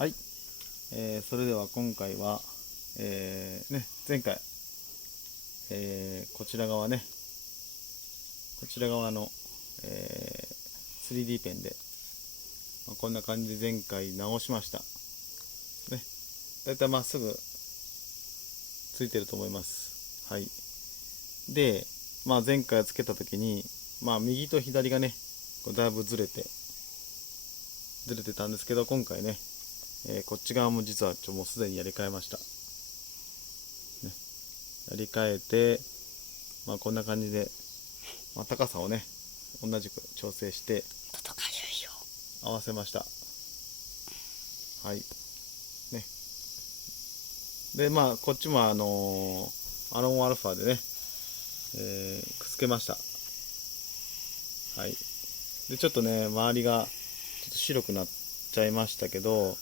はい、それでは今回は、前回、こちら側の、3D ペンで、こんな感じで前回直しましたね。だいたいまっすぐついてると思います。はい。で、前回つけた時に、右と左がねだいぶずれてたんですけど、今回ね、こっち側も実はもうすでにやり替えました、ね、やり替えて、こんな感じで、高さをね同じく調整して合わせました。はいね。でこっちもアロンアルファでね、くっつけました。はい。でちょっとね周りがちょっと白くなっちゃいましたけど、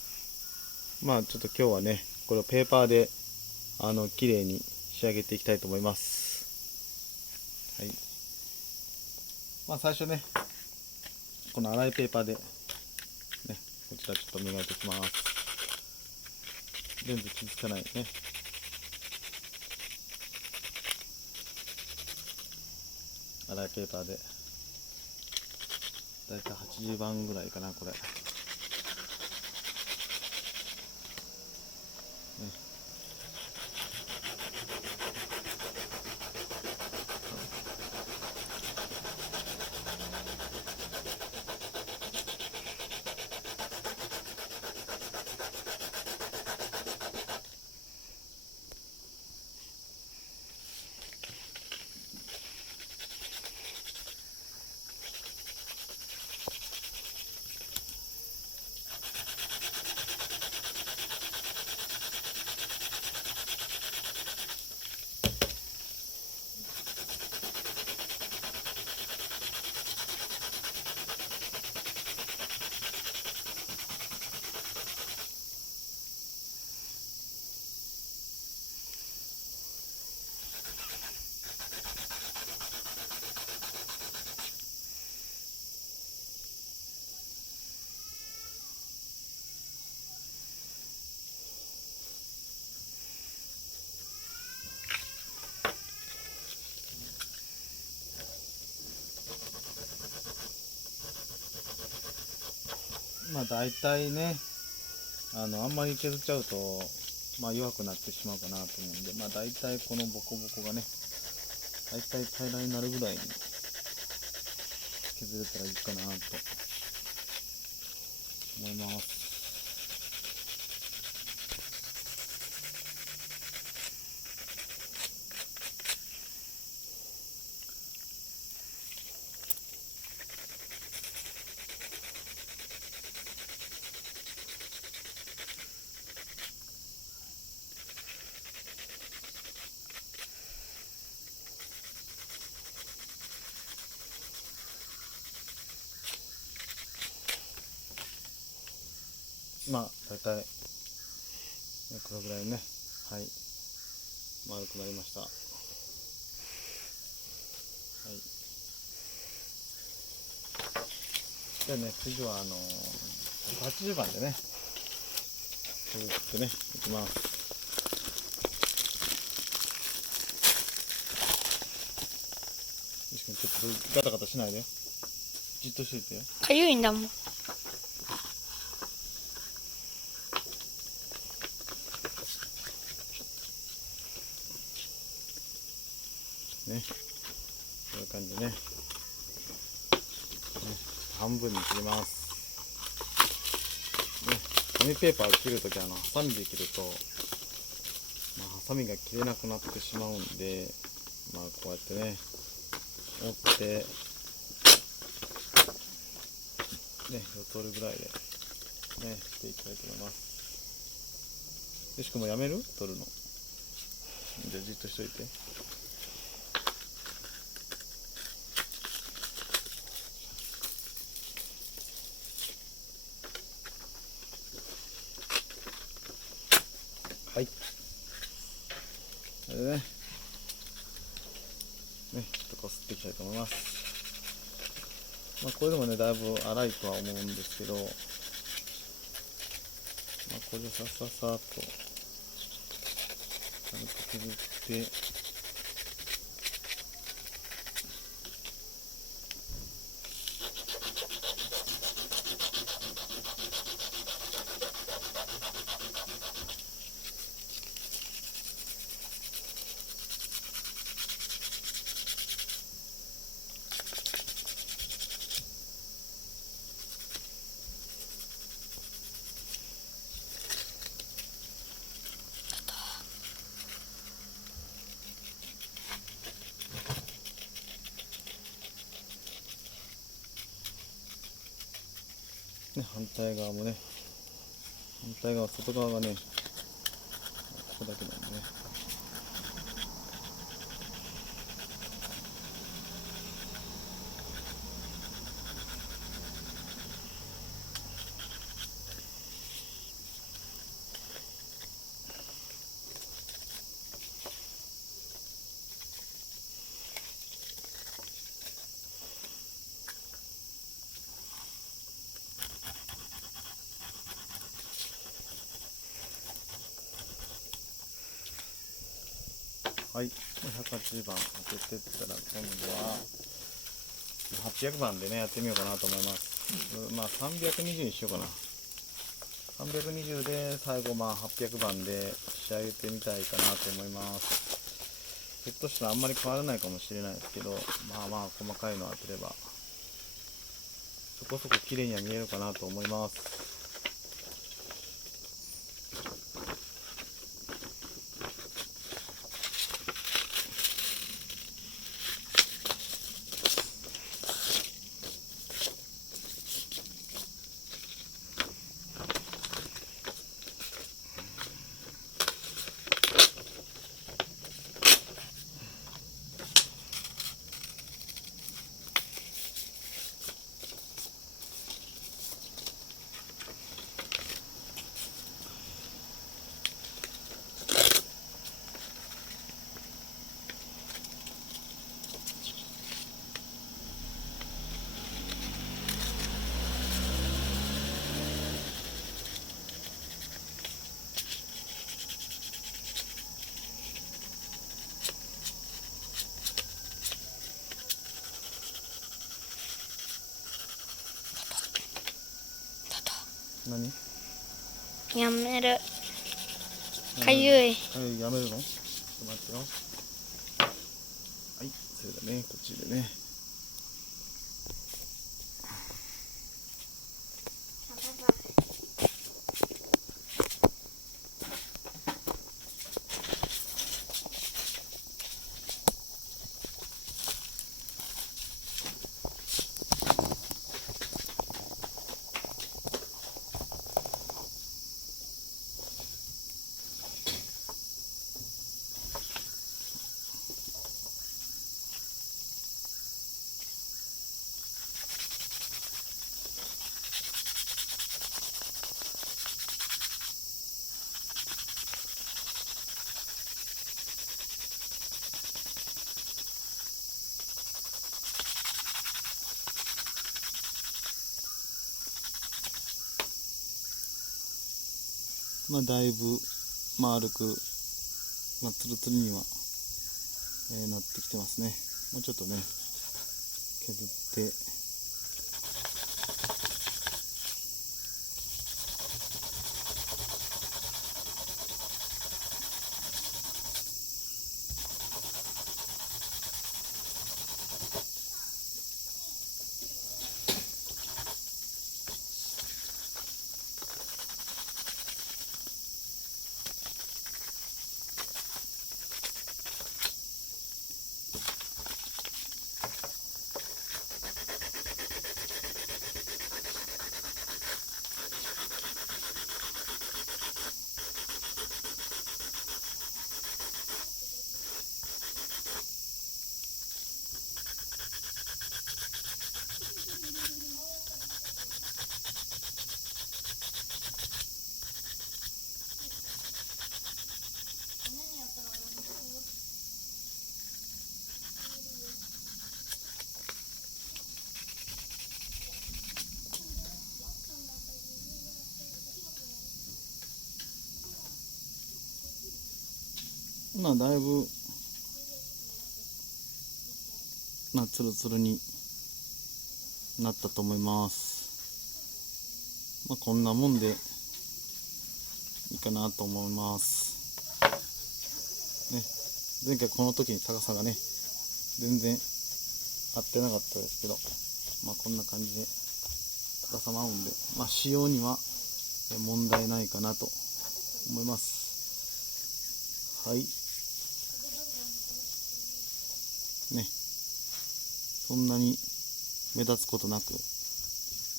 ちょっと今日はねこれをペーパーで綺麗に仕上げていきたいと思います。はい。最初ねこの粗いペーパーでねこちらちょっと磨いていきます。全部傷つかないね。粗いペーパーでだいたい80番ぐらいかなこれ。だいたいねあんまり削っちゃうと弱くなってしまうかなと思うんで、だいたいこのボコボコがねだいたい平らになるぐらいに削れたらいいかなと思います。だいたいこれぐらいね、はい、丸くなりました。はい。でね、次は180番でね、こうやってね、いきます。よし君、ちょっとガタガタしないで。じっとしといてよ。かゆいんだもん。ね、こういう感じでね、半分に切ります。ね、紙ペーパー切るときハサミで切ると、ハサミが切れなくなってしまうんで、こうやってね、折って、ね、4つ折るぐらいで、ね、していきたいと思います。よしくんもやめる取るの。じゃあじっとしといて。はい。それでね、ちょっとこすっていきたいと思います。これでもね、だいぶ粗いとは思うんですけど、これでさささっと軽く削って、反対側もね、反対側、外側がね、ここだけなんでね。はい、180番当ててったら、今度は800番でね、やってみようかなと思います。まあ320にしようかな。320で最後800番で仕上げてみたいかなと思います。ひょっとしたらあんまり変わらないかもしれないですけど、細かいの当てればそこそこ綺麗には見えるかなと思います。何？やめる。かゆい。やめるの？ちょっと待ってよ。はい、それだね、こっちでね。だいぶ丸く、ツルツルには、なってきてますね。もうちょっとね、削って、まあだいぶツルツルになったと思います。まあこんなもんでいいかなと思いますね。前回この時に高さがね全然合ってなかったですけど、まあこんな感じで高さも合うんで、まあ使用には問題ないかなと思います。はいね、そんなに目立つことなく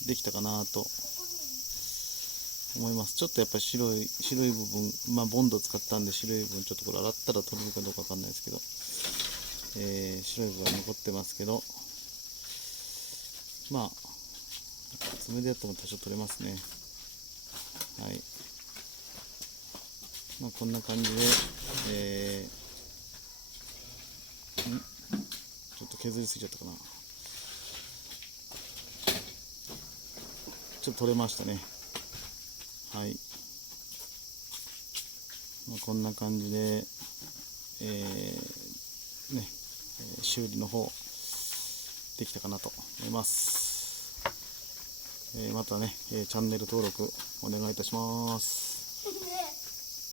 できたかなと思います。ちょっとやっぱり白い部分、まあボンド使ったんで白い部分ちょっとこれ洗ったら取れるかどうかわかんないですけど、白い部分は残ってますけど、まあ爪でやっても多少取れますね。はい、まあこんな感じで、ちょっと削りすぎちゃったかな。ちょっと取れましたね。はい、まあ、こんな感じで、修理の方できたかなと思います。またね、チャンネル登録お願いいたします。